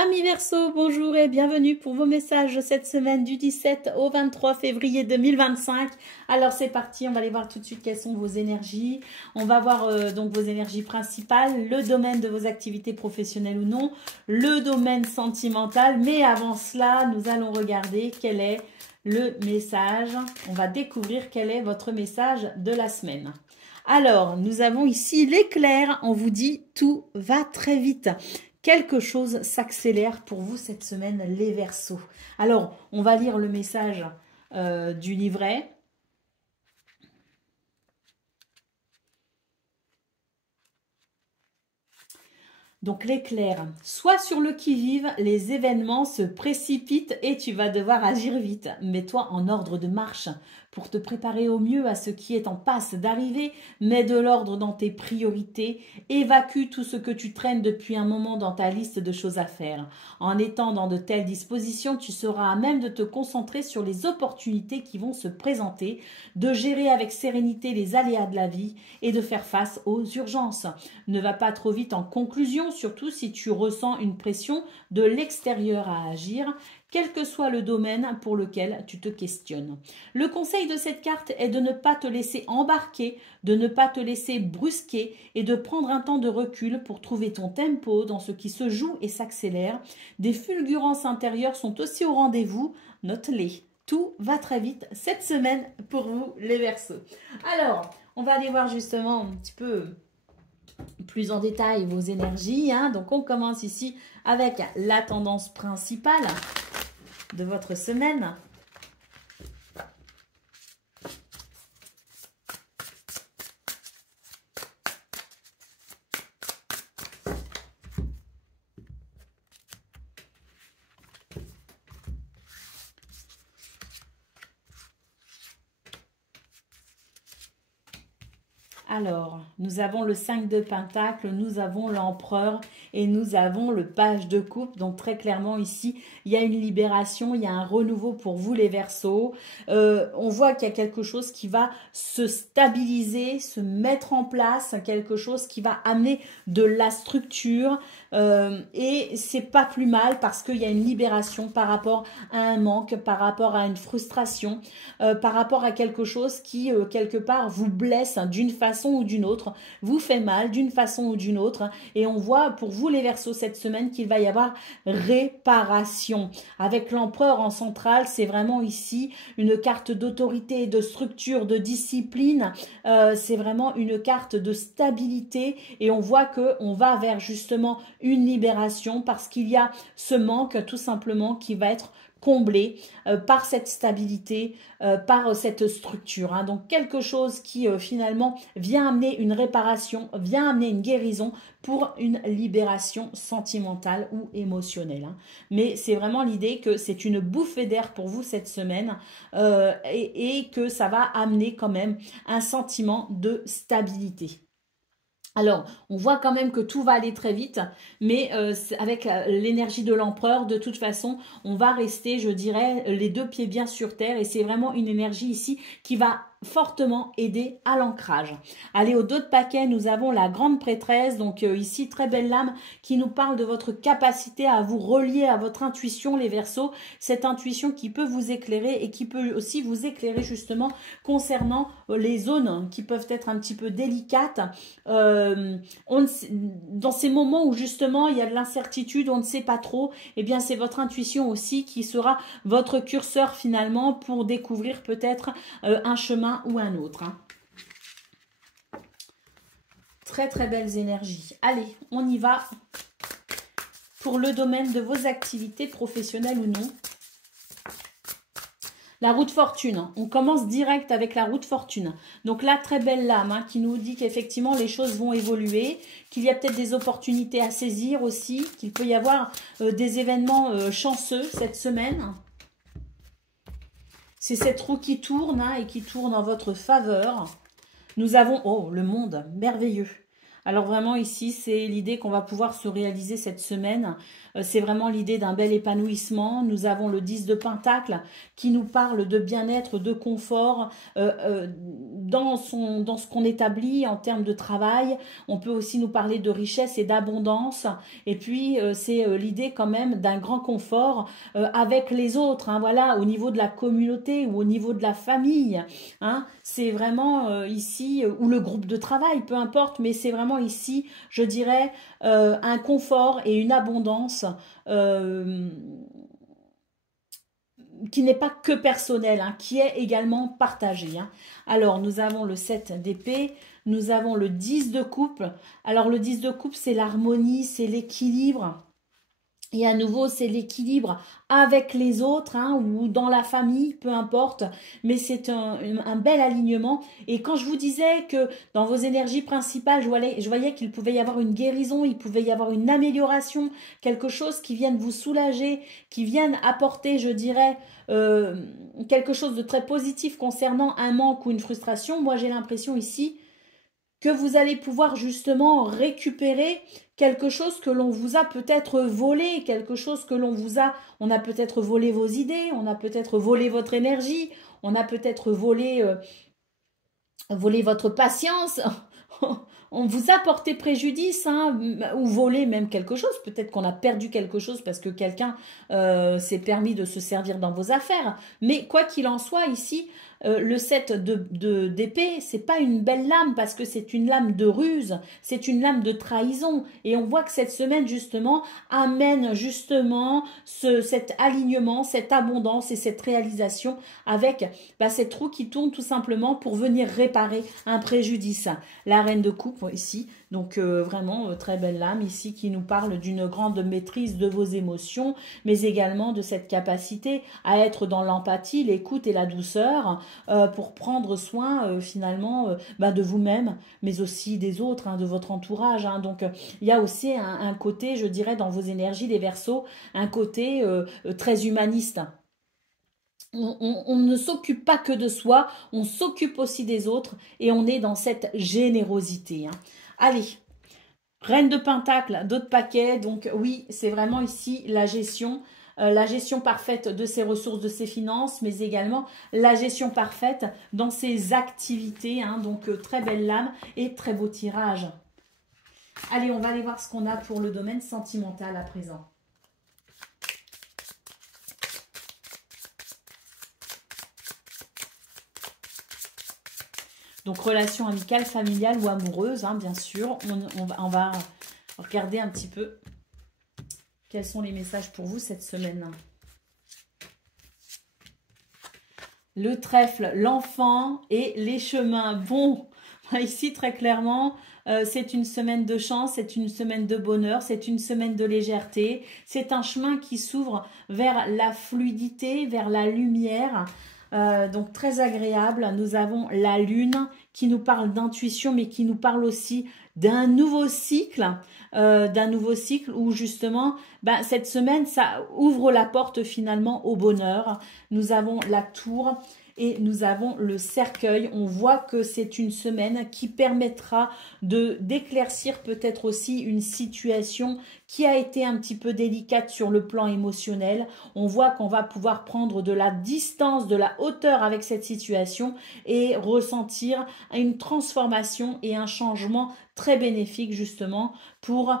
Amis Verseau, bonjour et bienvenue pour vos messages cette semaine du 17 au 23 février 2025. Alors c'est parti, on va aller voir tout de suite quelles sont vos énergies. On va voir donc vos énergies principales, le domaine de vos activités professionnelles ou non, le domaine sentimental. Mais avant cela, nous allons regarder quel est le message. On va découvrir quel est votre message de la semaine. Alors, nous avons ici l'éclair. On vous dit tout va très vite. Quelque chose s'accélère pour vous cette semaine, les Verseaux. Alors, on va lire le message du livret. Donc l'éclair, soit sur le qui-vive, les événements se précipitent et tu vas devoir agir vite. Mets-toi en ordre de marche pour te préparer au mieux à ce qui est en passe d'arriver. Mets de l'ordre dans tes priorités. Évacue tout ce que tu traînes depuis un moment dans ta liste de choses à faire. En étant dans de telles dispositions, tu seras à même de te concentrer sur les opportunités qui vont se présenter, de gérer avec sérénité les aléas de la vie et de faire face aux urgences. Ne va pas trop vite en conclusion, surtout si tu ressens une pression de l'extérieur à agir, quel que soit le domaine pour lequel tu te questionnes. Le conseil de cette carte est de ne pas te laisser embarquer, de ne pas te laisser brusquer et de prendre un temps de recul pour trouver ton tempo dans ce qui se joue et s'accélère. Des fulgurances intérieures sont aussi au rendez-vous, note-les. Tout va très vite cette semaine pour vous les Verseaux. Alors, on va aller voir justement un petit peu plus en détail vos énergies. Donc, on commence ici avec la tendance principale de votre semaine. Alors, nous avons le 5 de Pentacle, nous avons l'Empereur et nous avons le Page de Coupe. Donc très clairement ici, il y a une libération, il y a un renouveau pour vous les Verseaux. On voit qu'il y a quelque chose qui va se stabiliser, se mettre en place, quelque chose qui va amener de la structure. Et c'est pas plus mal parce qu'il y a une libération par rapport à un manque, par rapport à une frustration, par rapport à quelque chose qui, quelque part, vous blesse d'une façon ou d'une autre, vous fait mal d'une façon ou d'une autre. Et on voit pour vous les Verseaux cette semaine qu'il va y avoir réparation. Avec l'Empereur en centrale, c'est vraiment ici une carte d'autorité, de structure, de discipline. C'est vraiment une carte de stabilité et on voit qu'on va vers justement une libération parce qu'il y a ce manque tout simplement qui va être comblé par cette stabilité, par cette structure. Donc quelque chose qui finalement vient amener une réparation, vient amener une guérison pour une libération sentimentale ou émotionnelle. Mais c'est vraiment l'idée que c'est une bouffée d'air pour vous cette semaine et que ça va amener quand même un sentiment de stabilité. Alors, on voit quand même que tout va aller très vite, mais avec l'énergie de l'Empereur, de toute façon, on va rester, je dirais, les deux pieds bien sur terre et c'est vraiment une énergie ici qui va fortement aider à l'ancrage. Allez, au dos de paquet, nous avons la grande prêtresse, donc ici, très belle lame qui nous parle de votre capacité à vous relier à votre intuition, les Verseaux, cette intuition qui peut vous éclairer et qui peut aussi vous éclairer justement concernant les zones qui peuvent être un petit peu délicates. Dans ces moments où justement il y a de l'incertitude, on ne sait pas trop, eh bien c'est votre intuition aussi qui sera votre curseur finalement pour découvrir peut-être un chemin ou un autre. Très très belles énergies. Allez, on y va pour le domaine de vos activités professionnelles ou non. La roue de fortune, on commence direct avec la roue de fortune. Donc là, très belle lame qui nous dit qu'effectivement les choses vont évoluer, qu'il y a peut-être des opportunités à saisir aussi, qu'il peut y avoir des événements chanceux cette semaine. C'est cette roue qui tourne et qui tourne en votre faveur. Nous avons, oh, le monde, merveilleux. Alors vraiment ici, c'est l'idée qu'on va pouvoir se réaliser cette semaine. C'est vraiment l'idée d'un bel épanouissement. Nous avons le 10 de Pentacle qui nous parle de bien-être, de confort dans ce qu'on établit en termes de travail. On peut aussi nous parler de richesse et d'abondance. Et puis, c'est l'idée quand même d'un grand confort avec les autres. Hein, voilà, au niveau de la communauté ou au niveau de la famille. Hein, c'est vraiment ici, ou le groupe de travail, peu importe, mais c'est vraiment ici, je dirais, un confort et une abondance qui n'est pas que personnel, hein, qui est également partagé. Hein. Alors, nous avons le 7 d'épée, nous avons le 10 de coupe. Alors, le 10 de coupe, c'est l'harmonie, c'est l'équilibre. Et à nouveau, c'est l'équilibre avec les autres hein, ou dans la famille, peu importe. Mais c'est un bel alignement. Et quand je vous disais que dans vos énergies principales, je voyais qu'il pouvait y avoir une guérison, il pouvait y avoir une amélioration, quelque chose qui vienne vous soulager, qui vienne apporter, je dirais, quelque chose de très positif concernant un manque ou une frustration. Moi, j'ai l'impression ici que vous allez pouvoir justement récupérer quelque chose que l'on vous a peut-être volé, quelque chose que on a peut-être volé vos idées, on a peut-être volé votre énergie, on a peut-être volé votre patience, on vous a porté préjudice, hein, ou volé même quelque chose, peut-être qu'on a perdu quelque chose parce que quelqu'un s'est permis de se servir dans vos affaires, mais quoi qu'il en soit ici, le 7 d'épée, c'est pas une belle lame parce que c'est une lame de ruse, c'est une lame de trahison. Et on voit que cette semaine, justement, amène justement cet alignement, cette abondance et cette réalisation avec cette roue qui tourne tout simplement pour venir réparer un préjudice. La reine de coupe ici, donc vraiment très belle lame ici qui nous parle d'une grande maîtrise de vos émotions, mais également de cette capacité à être dans l'empathie, l'écoute et la douceur, pour prendre soin finalement de vous-même, mais aussi des autres, hein, de votre entourage. Hein. Donc il y a aussi un côté, je dirais, dans vos énergies, les Verseaux, un côté très humaniste. On ne s'occupe pas que de soi, on s'occupe aussi des autres et on est dans cette générosité. Hein. Allez, Reine de Pentacle, d'autres paquets. Donc oui, c'est vraiment ici la gestion parfaite de ses ressources, de ses finances, mais également la gestion parfaite dans ses activités. Hein, donc très belle lame et très beau tirage. Allez, on va aller voir ce qu'on a pour le domaine sentimental à présent. Donc, relation amicale, familiale ou amoureuse, hein, bien sûr. On va regarder un petit peu quels sont les messages pour vous cette semaine. Le trèfle, l'enfant et les chemins. Bon, ici, très clairement, c'est une semaine de chance, c'est une semaine de bonheur, c'est une semaine de légèreté. C'est un chemin qui s'ouvre vers la fluidité, vers la lumière. Donc très agréable. Nous avons la lune qui nous parle d'intuition mais qui nous parle aussi d'un nouveau cycle où justement cette semaine ça ouvre la porte finalement au bonheur. Nous avons la tour et nous avons le cercueil. On voit que c'est une semaine qui permettra d'éclaircir peut-être aussi une situation qui a été un petit peu délicate sur le plan émotionnel. On voit qu'on va pouvoir prendre de la distance, de la hauteur avec cette situation et ressentir une transformation et un changement très bénéfique justement pour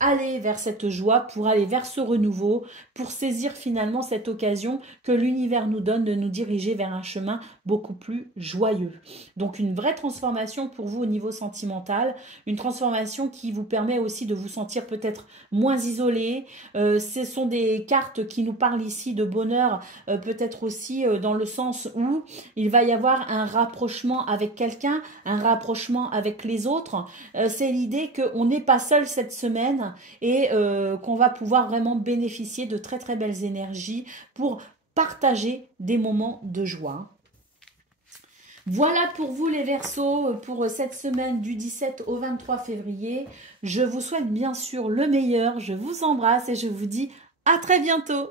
aller vers cette joie, pour aller vers ce renouveau, pour saisir finalement cette occasion que l'univers nous donne de nous diriger vers un chemin beaucoup plus joyeux. Donc une vraie transformation pour vous au niveau sentimental, une transformation qui vous permet aussi de vous sentir peut-être moins isolé. Ce sont des cartes qui nous parlent ici de bonheur, peut-être aussi dans le sens où il va y avoir un rapprochement avec quelqu'un, un rapprochement avec les autres. C'est l'idée qu'on n'est pas seul cette semaine et qu'on va pouvoir vraiment bénéficier de très très belles énergies pour partager des moments de joie. Voilà pour vous les Verseaux pour cette semaine du 17 au 23 février. Je vous souhaite bien sûr le meilleur, je vous embrasse et je vous dis à très bientôt.